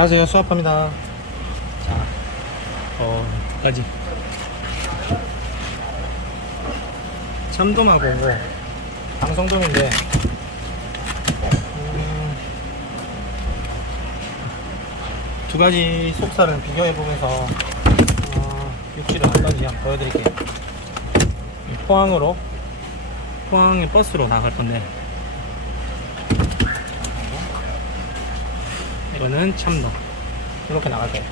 안녕하세요, 수아파입니다. 자, 두 가지 참돔하고 방송돔인데 두 가지 속살을 비교해보면서 육질을 한 가지 한번 보여드릴게요. 포항에 버스로 나갈 건데, 이거는 참돔. 이렇게 나갈 거예요.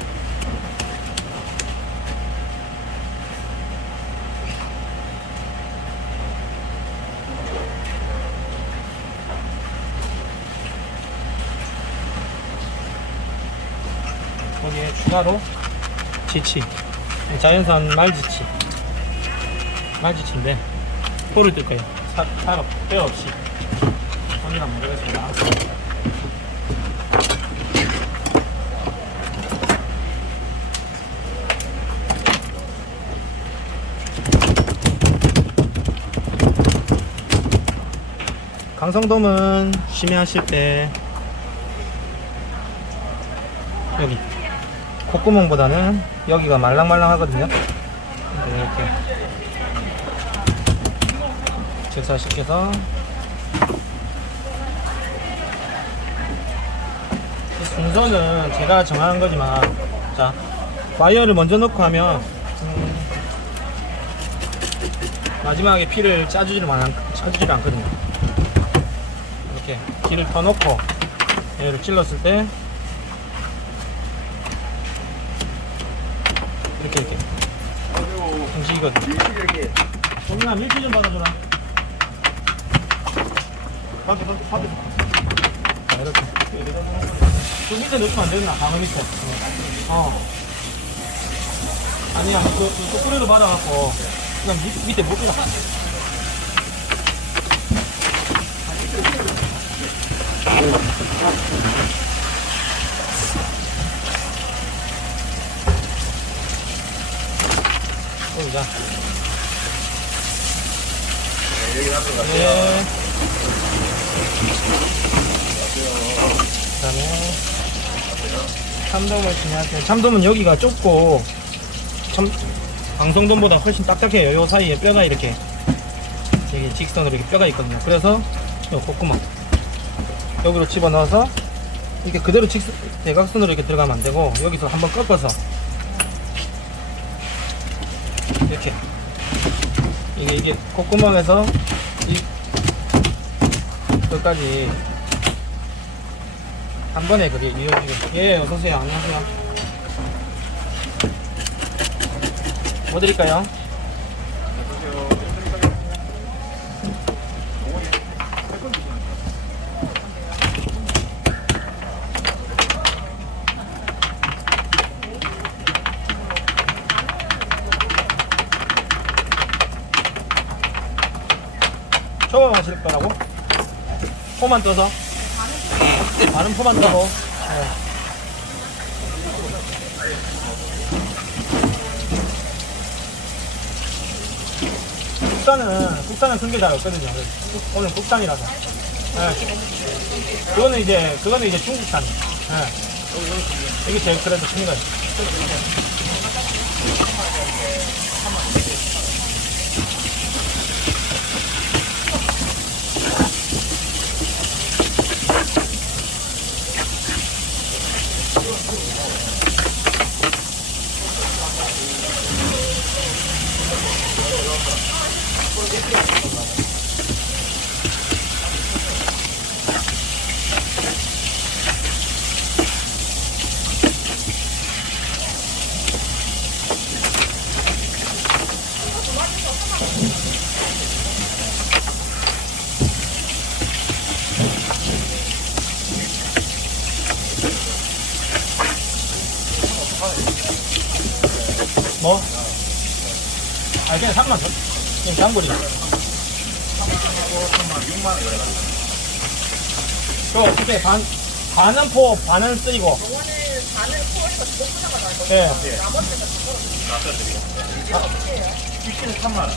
거기에 추가로 지치, 자연산 말지치인데 포를 뜰 거예요. 살 뼈 없이. 손이나 먹으겠습니다. 강성돔은 심해하실 때 여기 콧구멍보다는 여기가 말랑말랑하거든요. 이렇게 질사시켜서 순서는 제가 정한 거지만, 자, 와이어를 먼저 넣고 하면 마지막에 피를 짜주지를 않거든요. 이렇게 길을 더 넣고 얘를 찔렀을 때 이렇게 형식이거든요. 동민아, 밀치 좀 받아줘라. 받아. 자, 이렇게 저 밑에 넣으면 안 되나? 방어 밑에. 아니야, 그 꼬리로 받아갖고 그냥 밑에 못 들어. 보자. 네. 그다음에 참돔을 진행할게요. 참돔은 여기가 좁고 방송돔보다 훨씬 딱딱해요. 요 사이에 뼈가 이렇게 직선으로 이렇게 뼈가 있거든요. 그래서 요 콧구멍 여기로 집어넣어서 이렇게 그대로 대각선으로 이렇게 들어가면 안 되고, 여기서 한번 꺾어서 이렇게 이게 콧구멍에서 끝까지 한 번에 그게 이어지게. 예, 어서오세요. 안녕하세요. 뭐 드릴까요? 초밥 하실 거라고? 포만 떠서? 다른 포만 떠서. 네. 국산은 큰게 잘 없거든요. 오늘 국산이라서. 네. 그거는 이제 중국산. 네. 이게 제일 그래도 큰 거예요. 뭐? 그냥 3만 원. 그냥 장거리. 6만원 그래가지고. 그때 반은 포, 반은 쓰리고. 요거는 반을 포에서 볶으다가 나고 예. 나머지는 키로는 3만원.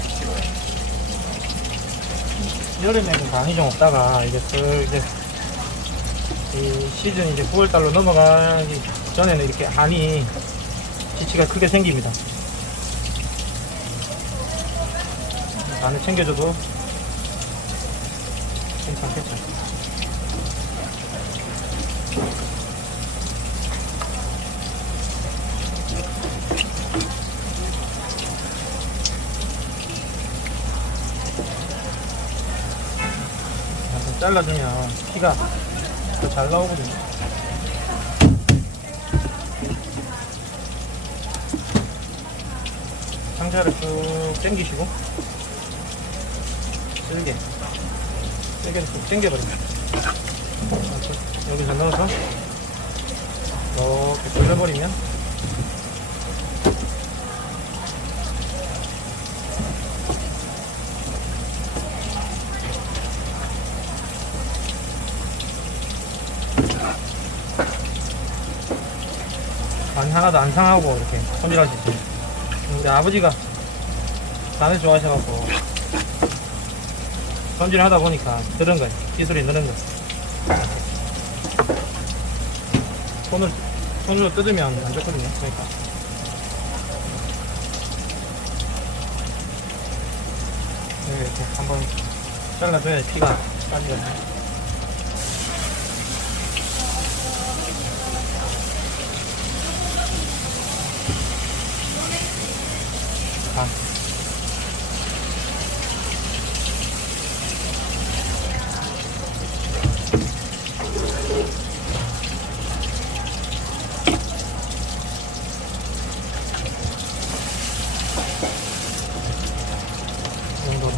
여름에는 간이 좀 없다가 이제 이 시즌 이제 9월달로 넘어가기 전에는 이렇게 안이 지치가 크게 생깁니다. 안을 챙겨줘도 괜찮겠죠. 잘라주면 피가 더 잘 나오거든요. 상자를 쭉 당기시고 세게 쭉 당겨버립니다. 여기서 넣어서 이렇게 돌려버리면 간 하나도 안 상하고 이렇게 손질할 수 있습니다. 우리 아버지가 간을 좋아하셔갖고 손질을 하다 보니까 늘은 거예요. 기술이 늘은 거예요. 손으로 뜯으면 안 좋거든요. 그러니까 이렇게 한번 잘라줘야 피가 빠지거든요. 간. 이 정도로.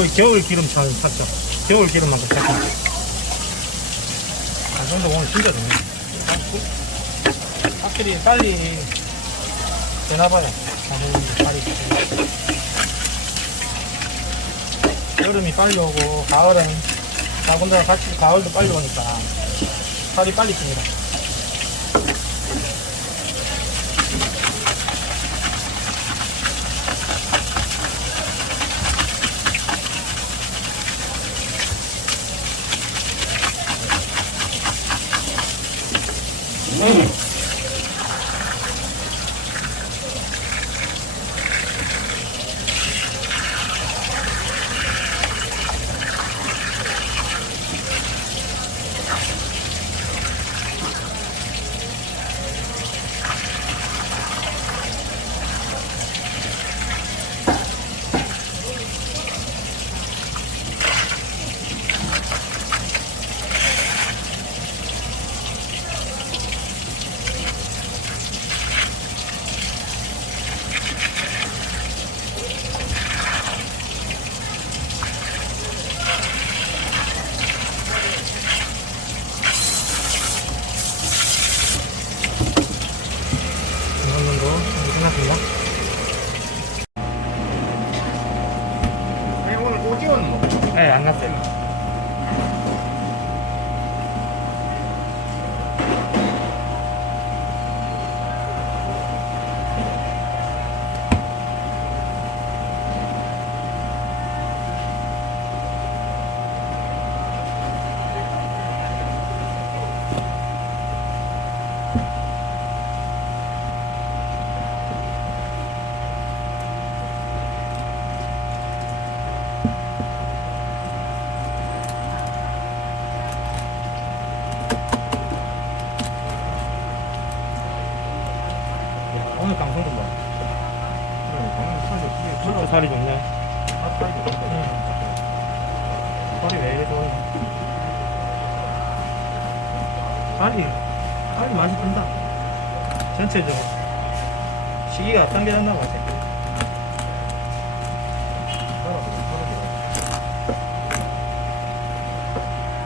거의 겨울 기름 찼죠. 겨울 기름만큼 찼죠. 이 정도 오늘 진짜 좋네. 확실히 빨리 되나봐요. 빨리. 여름이 빨리 오고 가을은 더군다나 같이 가을도 빨리 오니까 살이 빨리 찝니다. 오늘 오징어는 뭐? 네, 안 났어요. 오늘 방송 좀 봐. 진짜 살이 좋네. 살이 왜 이래 좋네. 살이 맛이 든다. 전체적으로. 시기가 앞당겨졌나 봐.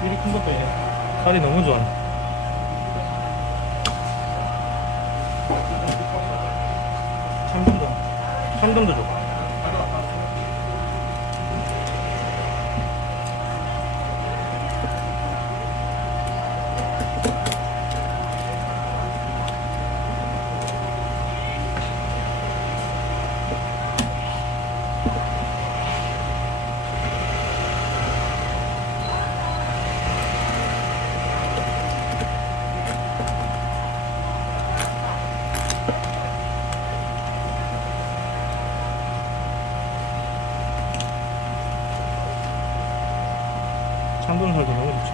이리 큰 것도 이래. 살이 너무 좋아. 참돔도 좋아. 참돔살도 너무 좋죠.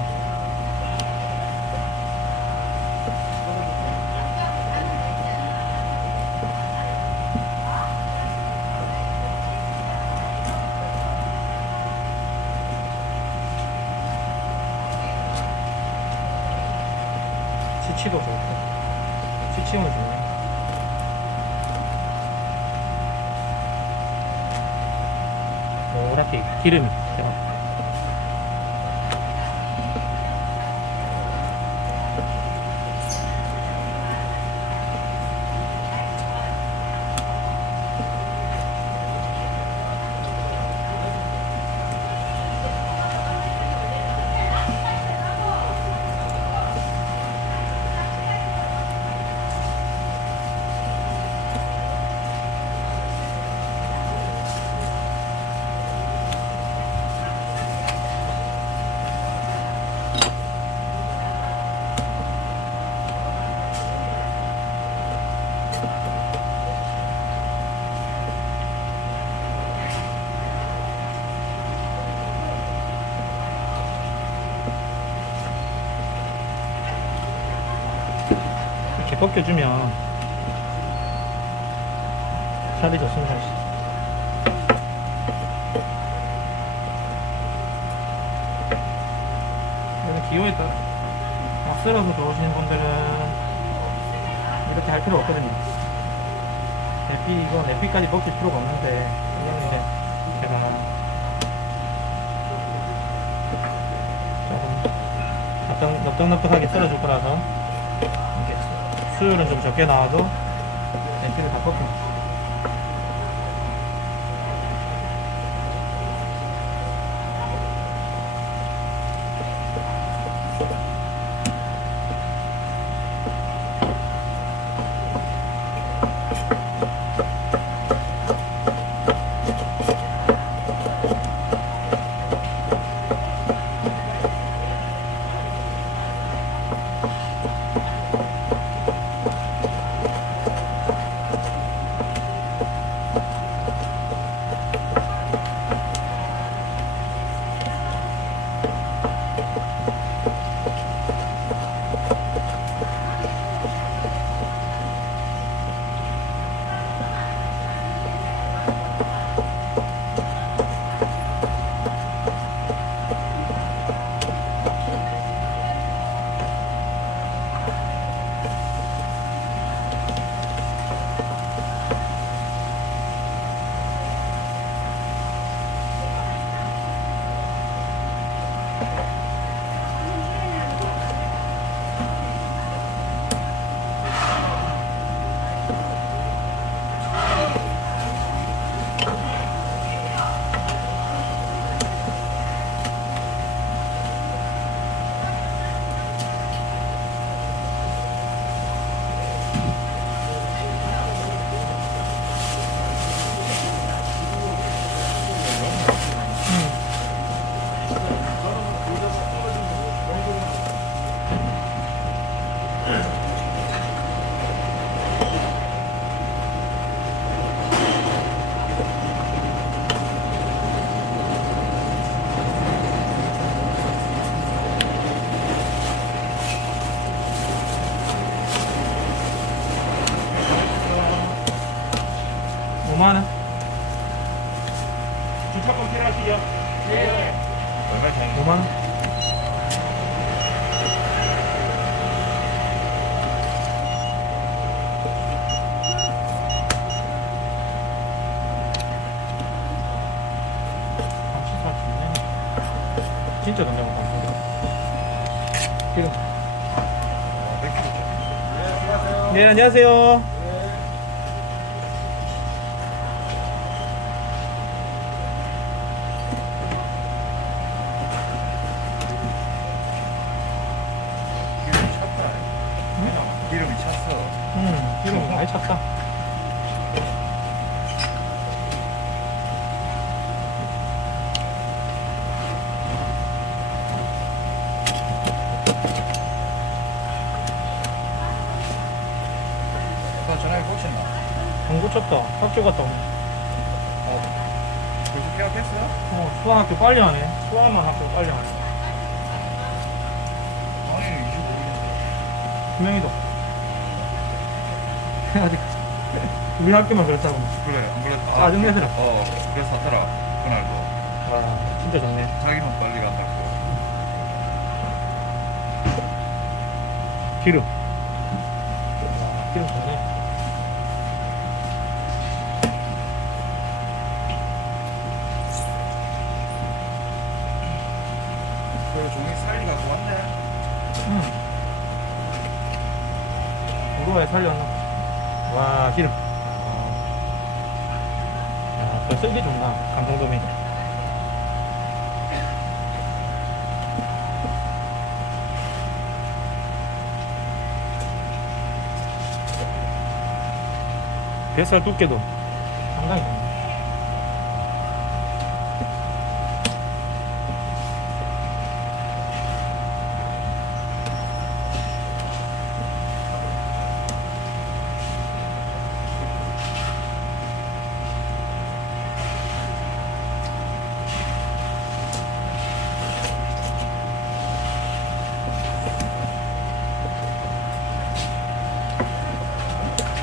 치치도 좋고. 치치 오늘 좋네. 노랗게 기름이 들어가. 이렇게 벗겨주면 살이 좋습니다. 이런 기호에 따라 막 쓸어서 들어오시는 분들은 이렇게 할 필요 없거든요. 내피까지 벗길 필요가 없는데, 이거는 이제 제가 넙떡넙떡하게 썰어줄 거라서 이렇게 수율은 좀 적게 나와도 냄비를 다 꺾여. 얼마나? 주차권 필요하시죠? 네. 얼마 정도? 5만원? 감칠맛 좋네. 진짜 된장은 감칠맛. 지금. 몇 킬로죠? 네, 안녕하세요. 기름이 찼다. 기름이 찼어. 기름 많이 찼다. 아까 전화기 고쳤나? 안 고쳤다. 학교 갔다 오네. 벌써 계약했어? 수학학교 빨리 하네. 수학만 학교 빨리 하네. 당연히 25일인데. 분명히도. 아직 우리 학교만 그렇다고. 그래, 안 그랬다. 짜증내더라. 그래서 샀더라. 그날도. 와, 진짜 좋네. 자기만 빨리 간다고. 기름. 와, 기름 좋네. 그 종이 살리 갖고 왔네. 우루와에 살려놨나? 와, 기름. 야, 더 쓸기 좋나? 감성돔이. 뱃살 두께도 상당히 좋네.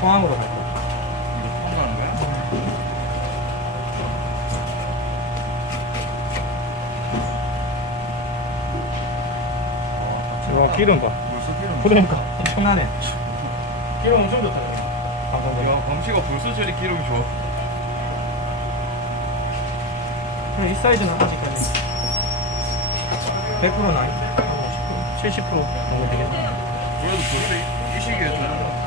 포항으로 갈 거야. 이거 처음 가는 거야? 와, 기름 봐. 벌써 기름. 그러니까 엄청나네. 기름 엄청 좋다. 감성돔. 야, 범씨가 벌써 저리 기름이 좋아. 이 사이즈는 아직까지 100%는 아니. 70% 정도 되겠네. 그래도 벌써 이 시기에 주는 거.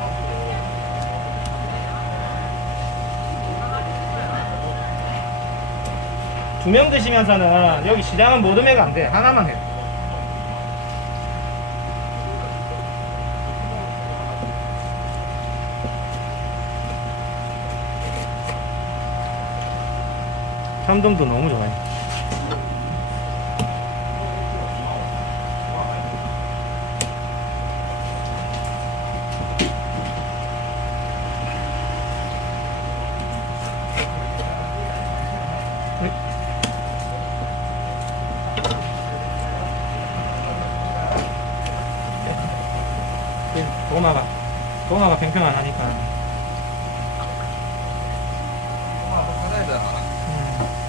두 명 드시면서는 여기 시장은 모든 매가 안 돼. 하나만 해. 참돔도 너무 좋아해. 도마가 팽팽 안 하니까. 한번 살아야 되나? 음.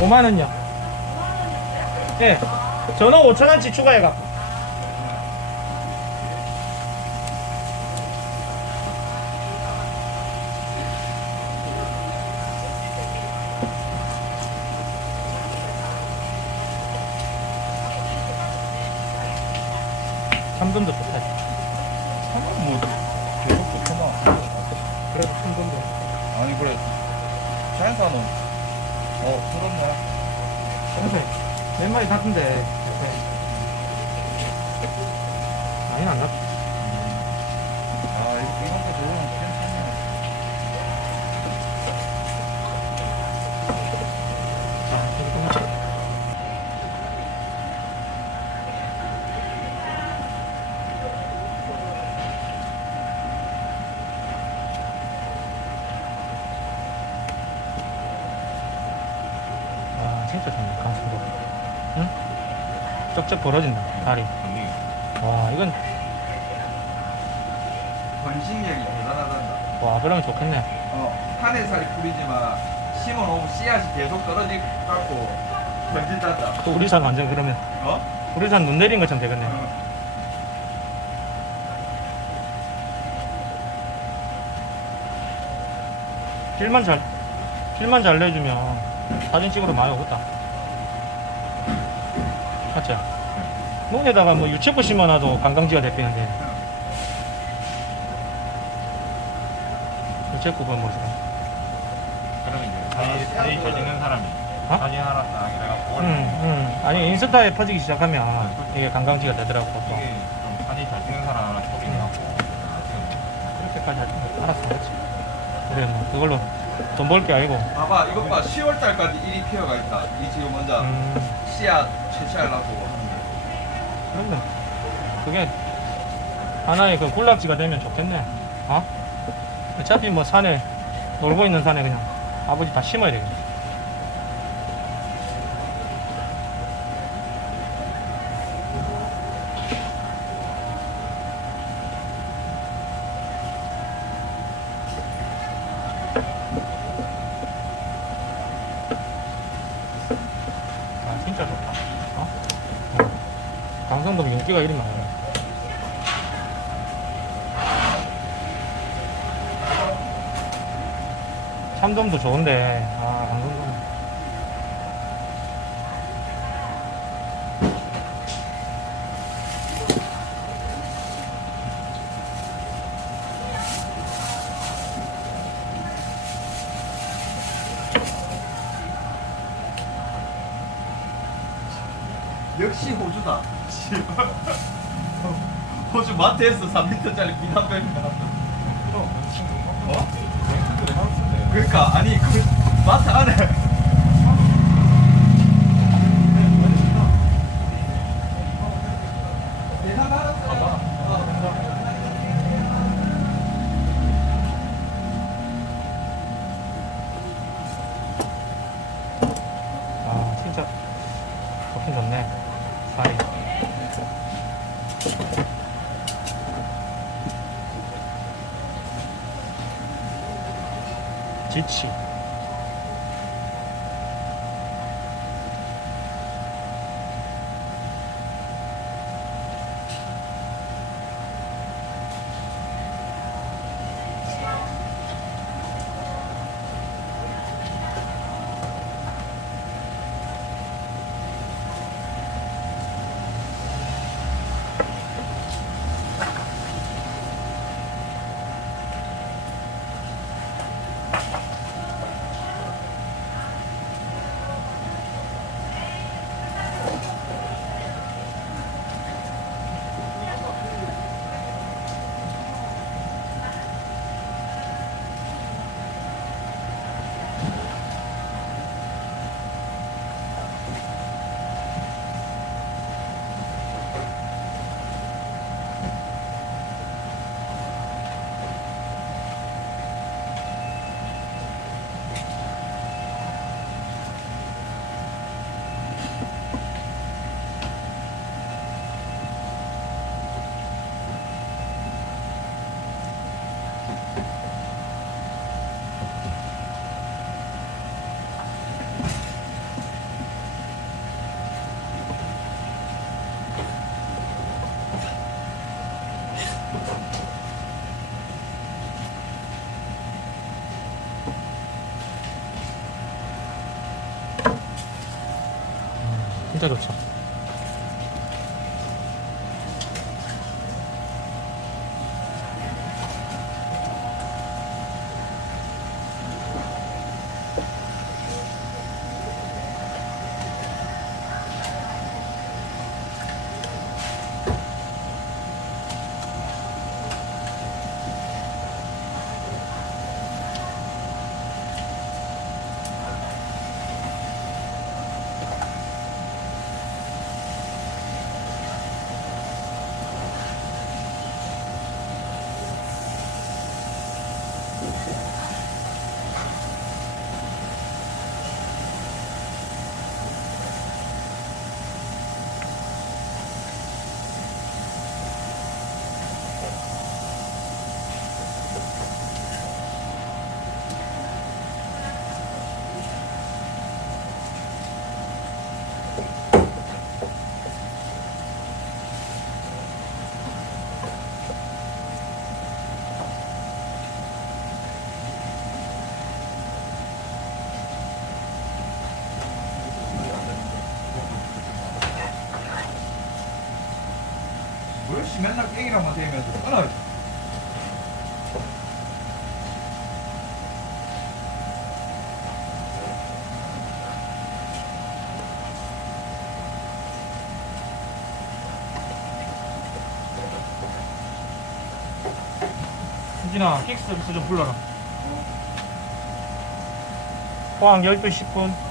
5만원요. 예. 전어 5천원치 추가해갖고. 참돔도 좋다. 한번 뭐 계속 좋구나. 그래도 참돔도. 아니 그래. 자연산은 그렇네. 평소에 몇 마리 샀던데 많이 안 났어. 이런 거 좋으면 괜찮네. 자, 이거 끝났어. 와, 진짜 좋네, 강수도. 응? 쩍쩍 벌어진다, 다리. 와, 이건, 번식력이 대단하단다. 와, 그러면 좋겠네. 한해살이 뿌리지만 심어놓으면 씨앗이 계속 떨어질 것 같고 번진단다. 또 우리 산 완전 그러면, 우리 산 눈 내린 것처럼 되겠네. 필만 잘 내주면 사진 찍으러 많이 오겠다. 맞지? 논에다가 뭐 유채꽃 심어놔도 관광지가 되피는데. 유채꽃은 뭐지? 그러면 이제 사진 잘 찍는 사람이 어? 사진 하나 딱 내가 보고 아니, 인스타에 퍼지기 시작하면 이게 관광지가 되더라고. 또. 이게 좀 사진 잘 찍는 사람 하나 초빙해갖고 그렇게까지 알았어, 그렇지. 그래, 뭐, 그걸로 돈 벌 게 아니고. 봐봐 이것 봐 10월달까지 일이 피어가 있다. 이 지금 먼저 씨앗 채취하려고 하는 그런데, 그게 하나의 그 군락지가 되면 좋겠네. 어? 어차피 뭐 산에, 놀고 있는 산에 그냥 아버지 다 심어야 되겠네. 아, 진짜 좋다. 어? 강성도 인기가 이리 많아요. 참돔도 좋은데, 강성돔. 역시 호주다. 호주 마트에서 3리터짜리 비단 빼면 그러니까 아니 그 마트 안에 진짜 좋긴 좋네. 살이. 지치. 진짜 좋죠. 왜 맨날 깽이랑만 대면서 끊어. 수진아, 킥스 서비스 좀 불러라. 포항 12시 10분.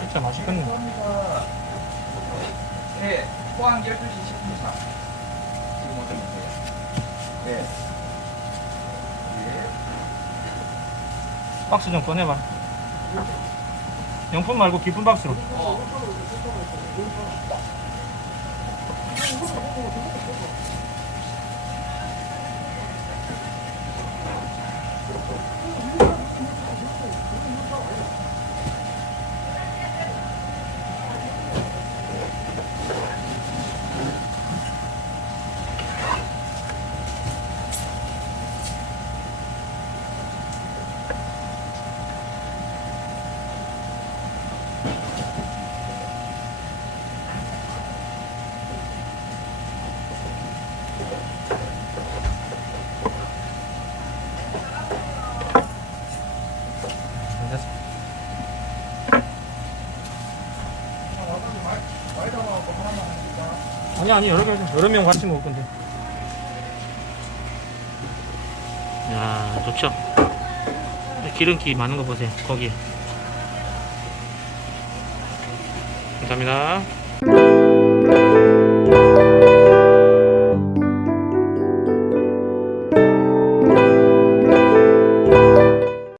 진짜 맛있겠네. 네, 포항 12시 10분차. 지금 오시면 돼요. 네. 예. 박스 좀 꺼내봐. 명품 말고 기쁜 박스로. 아니 여러 개 여러 명 같이 먹을 건데. 야 좋죠. 기름기 많은 거 보세요. 거기. 감사합니다.